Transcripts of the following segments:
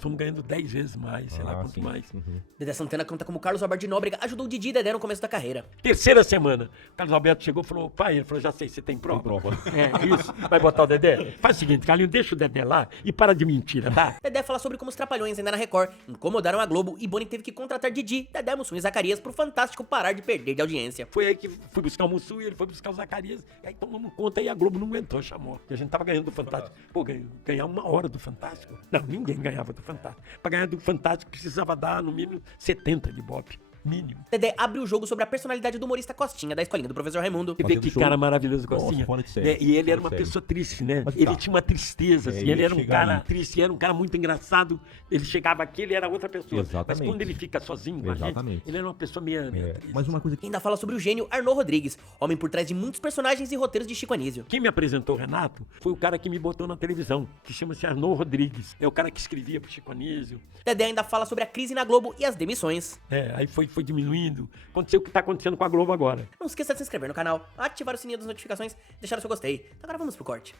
Fomos ganhando 10 vezes mais, sei lá quanto sim. mais. Dedé Santana conta como Carlos Alberto de Nóbrega ajudou o Didi e Dedé no começo da carreira. Terceira semana, o Carlos Alberto chegou e falou, pai, ele falou, já sei, você tem prova? É, isso, vai botar o Dedé? Faz o seguinte, Carlinhos, deixa o Dedé lá e para de mentira, tá? Dedé fala sobre como os Trapalhões ainda na Record incomodaram a Globo e Boni teve que contratar Didi, Dedé, Mussum e Zacarias pro Fantástico parar de perder de audiência. Foi aí que fui buscar o Mussum e ele foi buscar o Zacarias. E aí tomamos conta e a Globo não aguentou, chamou. Porque a gente tava ganhando do Fantástico. Pô, ganhar 1 hora do Fantástico. Não, ninguém ganhava do Fantástico. Pra ganhar do Fantástico precisava dar no mínimo 70 de Ibope. Mínimo. Dedé abre o jogo sobre a personalidade do humorista Costinha, da escolinha do professor Raimundo. Você vê que cara maravilhoso, Costinha. fora de série, E ele fora era de uma série. pessoa triste, né? Mas Ele tá. tinha uma tristeza, assim. Ele era um chega cara aí. triste, era um cara muito engraçado. Ele chegava aqui, ele era outra pessoa. Exatamente. Mas quando ele fica sozinho com a gente, Exatamente. ele era uma pessoa meio triste. Mas uma coisa que... Ainda fala sobre o gênio Arnaud Rodrigues, homem por trás de muitos personagens e roteiros de Chico Anísio. Quem me apresentou o Renato foi o cara que me botou na televisão, que chama-se Arnaud Rodrigues. É o cara que escrevia pro Chico Anísio. Dedé ainda fala sobre a crise na Globo e as demissões. Aí foi diminuindo. Aconteceu o que tá acontecendo com a Globo agora. Não esqueça de se inscrever no canal, ativar o sininho das notificações, deixar o seu gostei. Agora vamos pro corte.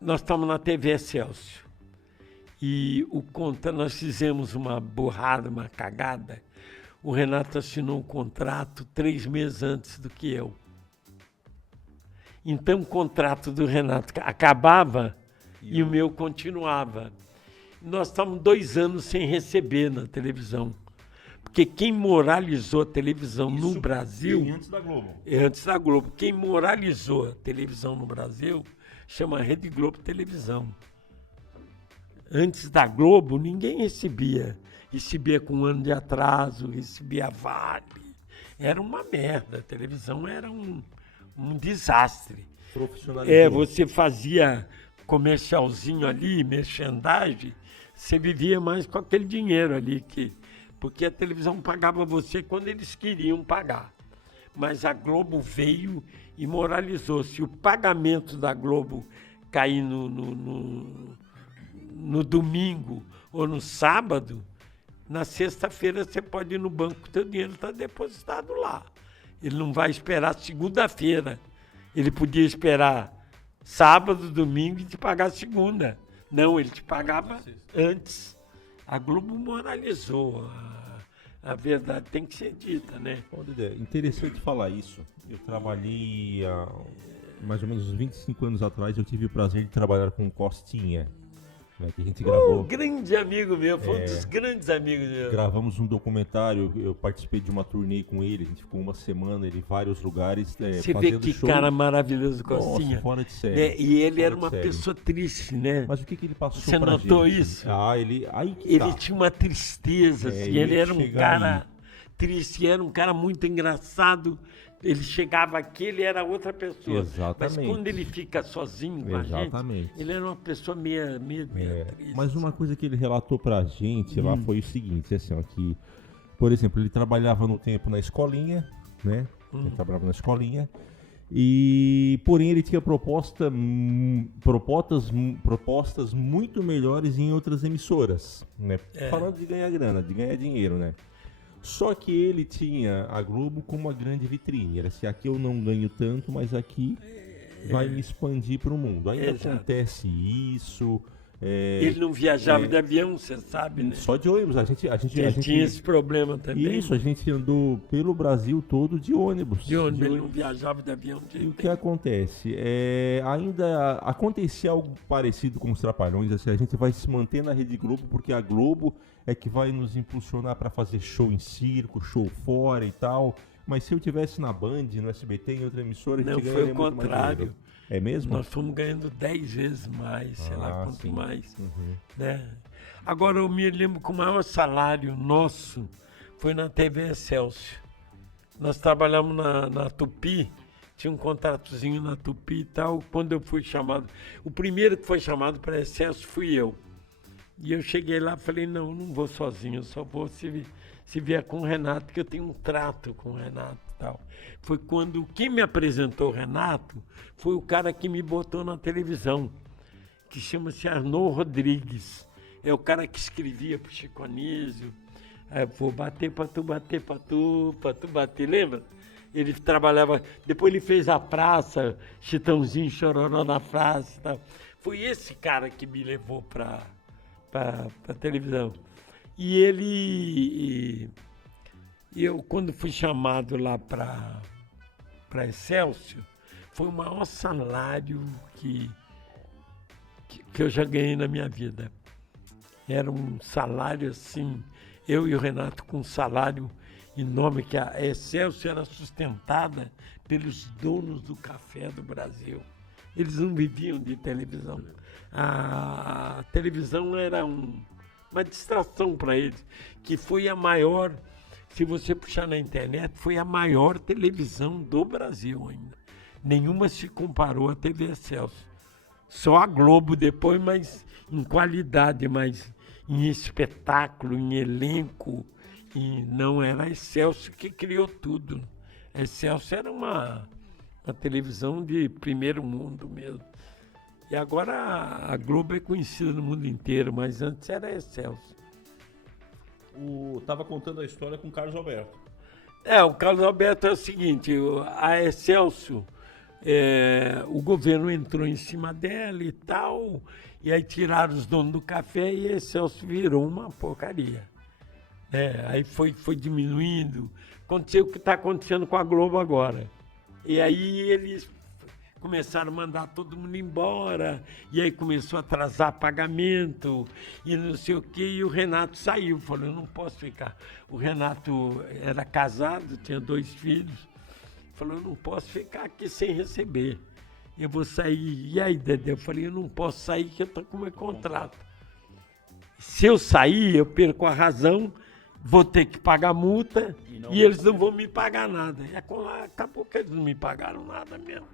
Nós estamos na TV Excelsior. E nós fizemos uma burrada, uma cagada. O Renato assinou um contrato 3 meses antes do que eu. Então o contrato do Renato acabava e o meu continuava. Nós estamos 2 anos sem receber na televisão. Porque quem moralizou a televisão no Brasil... antes da Globo. Antes da Globo. Quem moralizou a televisão no Brasil chama Rede Globo Televisão. Antes da Globo, ninguém recebia. Recebia com 1 ano de atraso, recebia vale. Era uma merda. A televisão era um desastre. Você fazia comercialzinho ali, merchandising, você vivia mais com aquele dinheiro ali porque a televisão pagava você quando eles queriam pagar. Mas a Globo veio e moralizou. Se o pagamento da Globo cair no domingo ou no sábado, na sexta-feira você pode ir no banco, o teu dinheiro está depositado lá. Ele não vai esperar segunda-feira. Ele podia esperar sábado, domingo e te pagar segunda. Não, ele te pagava antes. A Globo moralizou. A verdade tem que ser dita, né? Dedé, interessante falar isso. Eu trabalhei há mais ou menos uns 25 anos atrás, eu tive o prazer de trabalhar com o Costinha, né, que a gente gravou. Grande amigo meu, foi um dos grandes amigos meus. Gravamos um documentário, eu participei de uma turnê com ele, a gente ficou 1 semana em vários lugares. Você vê que show. cara maravilhoso, Costinha. Nossa, fora de série. E ele Fora era de uma série. pessoa triste, né? Mas o que ele passou Você pra notou gente? isso? Ele Tinha uma tristeza, assim. ia Ele era um chegar cara triste, era um cara muito engraçado. Ele chegava aqui, ele era outra pessoa. Exatamente. Mas quando ele fica sozinho com a Exatamente. gente, ele era uma pessoa meio triste. Mas uma coisa que ele relatou pra gente lá foi o seguinte, assim, ó, que, por exemplo, ele trabalhava no tempo na escolinha, né? Ele trabalhava na escolinha. E, porém, ele tinha propostas muito melhores em outras emissoras, né? Falando de ganhar grana, de ganhar dinheiro, né? Só que ele tinha a Globo como uma grande vitrine. Era assim, aqui eu não ganho tanto, mas aqui vai me expandir para o mundo. Ainda acontece isso. Ele não viajava de avião, você sabe, né? Só de ônibus. A gente tinha esse problema também. Isso, a gente andou pelo Brasil todo de ônibus. Ele não viajava de avião. E o que acontece? Ainda acontecia algo parecido com os Trapalhões. Assim, a gente vai se manter na Rede Globo porque a Globo é que vai nos impulsionar para fazer show em circo, show fora e tal. Mas se eu tivesse na Band, no SBT, em outra emissora, a gente ganharia muito mais dinheiro. Foi o contrário. É mesmo? Nós fomos ganhando 10 vezes mais, sei lá quanto sim. mais. Né? Agora eu me lembro que o maior salário nosso foi na TV Excelsior. Nós trabalhamos na Tupi, tinha um contratozinho na Tupi e tal. Quando eu fui chamado, o primeiro que foi chamado para Excelsior fui eu. E eu cheguei lá e falei, não vou sozinho, eu só vou se vier com o Renato, que eu tenho um trato com o Renato e tal. Foi quando quem me apresentou o Renato foi o cara que me botou na televisão, que chama-se Arnaud Rodrigues. É o cara que escrevia pro Chico Anísio. Vou bater pra tu, bater, lembra? Ele trabalhava, depois ele fez a praça, Chitãozinho, Chororó na praça e tal. Foi esse cara que me levou pra para televisão. E eu, quando fui chamado lá para Excelsior, foi o maior salário que eu já ganhei na minha vida. Era um salário assim, eu e o Renato com um salário enorme, que a Excelsior era sustentada pelos donos do café do Brasil. Eles não viviam de televisão. A televisão era uma distração para eles, que foi a maior, se você puxar na internet, foi a maior televisão do Brasil ainda. Nenhuma se comparou à TV Excelsior. Só a Globo depois, mas em qualidade, mas em espetáculo, em elenco. E não era a Excelsior que criou tudo. A Excelsior era uma televisão de primeiro mundo mesmo. E agora a Globo é conhecida no mundo inteiro, mas antes era a Excelsior. Tava contando a história com o Carlos Alberto. O Carlos Alberto é o seguinte, a Excelsior, o governo entrou em cima dela e tal, e aí tiraram os donos do café e a Excelsior virou uma porcaria. Aí foi diminuindo. Aconteceu o que está acontecendo com a Globo agora. E aí eles começaram a mandar todo mundo embora, e aí começou a atrasar pagamento, e não sei o quê, e o Renato saiu, falou, eu não posso ficar. O Renato era casado, tinha 2 filhos, falou, eu não posso ficar aqui sem receber. Eu vou sair. E aí, Dedé? Eu falei, eu não posso sair, que eu estou com o meu contrato. Se eu sair, eu perco a razão, vou ter que pagar multa e eles não vão me pagar nada. E acabou que eles não me pagaram nada mesmo.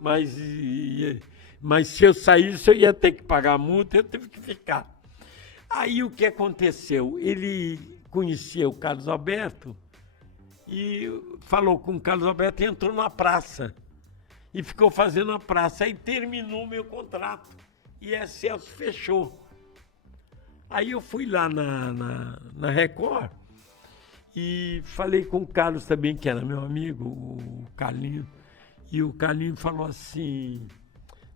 Mas se eu saísse, eu ia ter que pagar a multa, eu tive que ficar. Aí o que aconteceu? Ele conhecia o Carlos Alberto e falou com o Carlos Alberto e entrou na praça. E ficou fazendo a praça. Aí terminou o meu contrato. E a Excelsior fechou. Aí eu fui lá na Record e falei com o Carlos também, que era meu amigo, o Carlinho. E o Carlinho falou assim,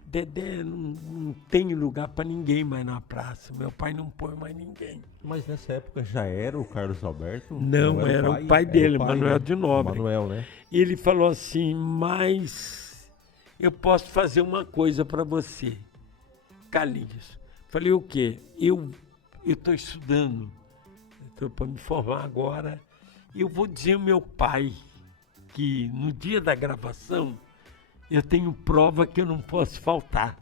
Dedé, não tem lugar para ninguém mais na praça. Meu pai não põe mais ninguém. Mas nessa época já era o Carlos Alberto? Não, era o pai dele, Manuel de Nóbrega. Manuel, né? E ele falou assim, mas eu posso fazer uma coisa para você, Carlinhos. Falei, o quê? Eu estou estudando, estou para me formar agora. Eu vou dizer ao meu pai que no dia da gravação eu tenho prova que eu não posso faltar.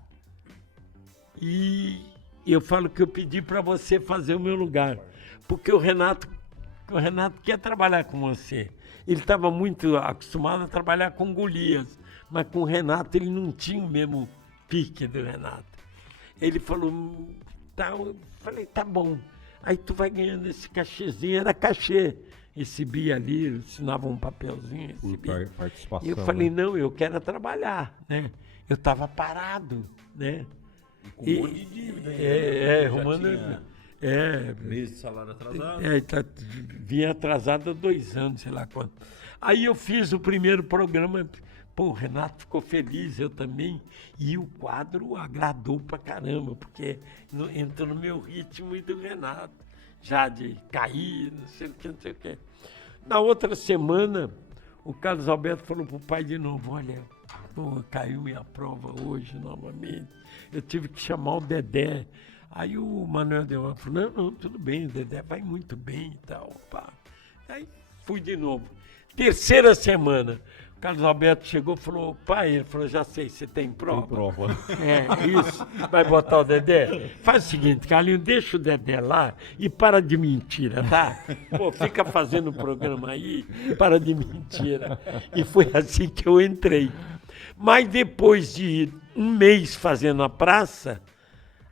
E eu falo que eu pedi para você fazer o meu lugar, porque o Renato quer trabalhar com você. Ele estava muito acostumado a trabalhar com Golias, mas com o Renato ele não tinha o mesmo pique do Renato. Ele falou, tá, eu falei, tá bom. Aí tu vai ganhando esse cachezinho, era cachê. Recebia ali, assinava um papelzinho, recebia. Participação, E eu falei, não, eu quero trabalhar, né? Eu estava parado, né? E com um monte de dívida, hein? arrumando... Mês de salário atrasado. Vinha atrasado há 2 anos, sei lá quanto. Aí eu fiz o primeiro programa, o Renato ficou feliz, eu também, e o quadro agradou pra caramba, porque entrou no meu ritmo e do Renato. Já de cair, não sei o que. Na outra semana, o Carlos Alberto falou pro pai de novo, olha, caiu minha prova hoje novamente, eu tive que chamar o Dedé. Aí o Manuel de Nóbrega falou, não, tudo bem, o Dedé vai muito bem e tal. Pá. Aí fui de novo. Terceira semana, o Carlos Alberto chegou e falou, pai, ele falou, já sei, você tem prova? Tem prova. Isso, vai botar o Dedé? Faz o seguinte, Carlinhos, deixa o Dedé lá e para de mentira, tá? Pô, fica fazendo o programa aí, para de mentira. E foi assim que eu entrei. Mas depois de 1 mês fazendo a praça,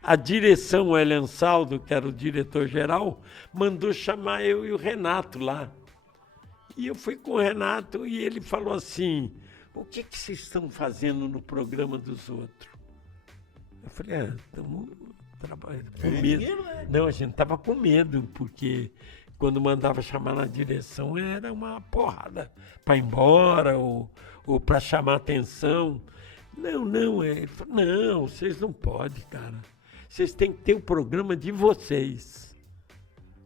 a direção, o Elian Saldo, que era o diretor-geral, mandou chamar eu e o Renato lá. E eu fui com o Renato e ele falou assim, o que vocês estão fazendo no programa dos outros? Eu falei, estamos trabalhando com medo. Não, a gente estava com medo, porque quando mandava chamar na direção era uma porrada para ir embora ou para chamar atenção. Não, ele falou, não, vocês não podem, cara. vocês têm que ter o programa de vocês.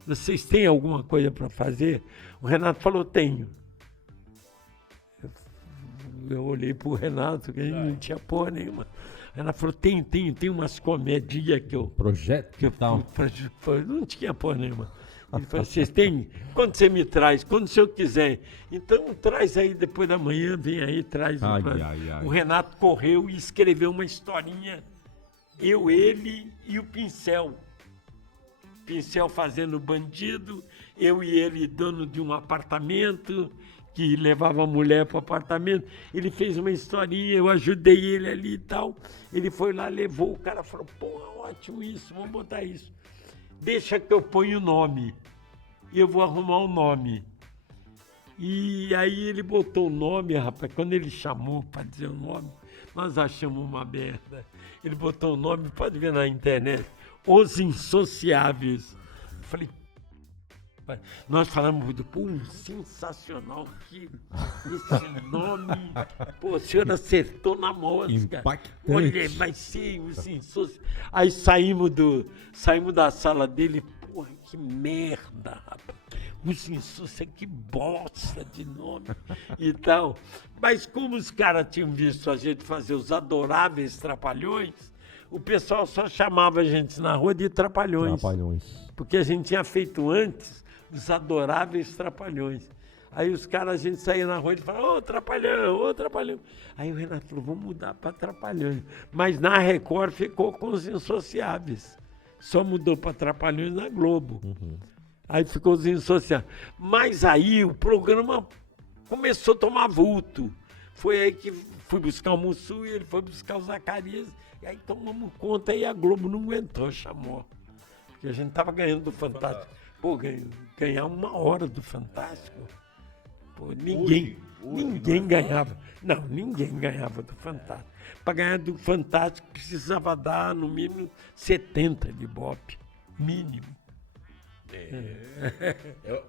Vocês têm alguma coisa para fazer? O Renato falou, tenho. Eu olhei pro Renato, que ele não tinha porra nenhuma. O Renato falou, tem umas comédias que eu... Projeto Que eu tal. não tinha porra nenhuma. Ele falou, vocês têm? Quando você me traz? Quando o senhor quiser. Então traz aí depois da manhã, vem aí, traz. Ai, o ai, ai. O Renato correu e escreveu uma historinha. Eu, ele e o Pincel. Pincel fazendo bandido, eu e ele dono de um apartamento, que levava a mulher para o apartamento. Ele fez uma historinha, eu ajudei ele ali e tal. Ele foi lá, levou, o cara falou, pô, ótimo isso, vamos botar isso. Deixa que eu ponho o nome. E eu vou arrumar o nome. E aí ele botou o nome, rapaz, quando ele chamou para dizer o nome, nós achamos uma merda. Ele botou o nome, pode ver na internet, Os Insociáveis. Eu falei, nós falamos, pô, sensacional, que esse nome, pô, o senhor acertou na mosca. Impactante. Olha, vai ser os insociáveis. Aí saímos da sala dele, porra, que merda, rapaz. Os insociáveis, que bosta de nome e tal. Mas como os caras tinham visto a gente fazer os Adoráveis Trapalhões, o pessoal só chamava a gente na rua de Trapalhões. Trapalhões. Porque a gente tinha feito antes os Adoráveis Trapalhões. Aí os caras, a gente saía na rua e falava, ô Trapalhão, ô Trapalhão. Aí o Renato falou, vamos mudar para Trapalhões. Mas na Record ficou com os Insociáveis. Só mudou para Trapalhões na Globo. Aí ficou os Insociáveis. Mas aí o programa começou a tomar vulto. Foi aí que fui buscar o Mussu e ele foi buscar o Zacarias. E aí tomamos conta e a Globo não aguentou, chamou. Porque a gente tava ganhando do Fantástico. Pô, ganhar 1 hora do Fantástico. Pô, ninguém ganhava. Não, ninguém ganhava do Fantástico. Para ganhar do Fantástico precisava dar no mínimo 70 de Ibope. Mínimo.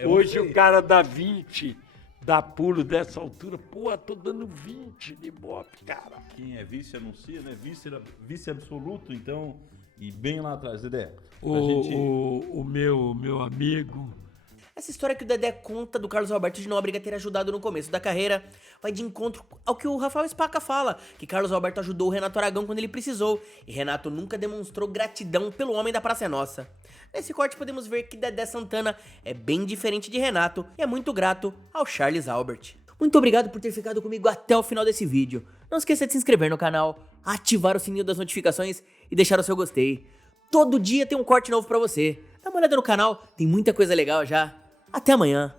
Hoje o cara dá 20, dá pulo dessa altura. Pô, tô dando 20 de Ibope, cara. Quem é vice anuncia, né? Vice absoluto, então. E bem lá atrás, Dedé. O meu amigo. Essa história que o Dedé conta do Carlos Alberto de Nóbrega ter ajudado no começo da carreira vai de encontro ao que o Rafael Spaca fala, que Carlos Alberto ajudou o Renato Aragão quando ele precisou, e Renato nunca demonstrou gratidão pelo homem da Praça é Nossa. Nesse corte podemos ver que Dedé Santana é bem diferente de Renato e é muito grato ao Charles Albert. Muito obrigado por ter ficado comigo até o final desse vídeo. Não esqueça de se inscrever no canal, ativar o sininho das notificações e deixar o seu gostei. Todo dia tem um corte novo pra você. Dá uma olhada no canal, tem muita coisa legal já. Até amanhã.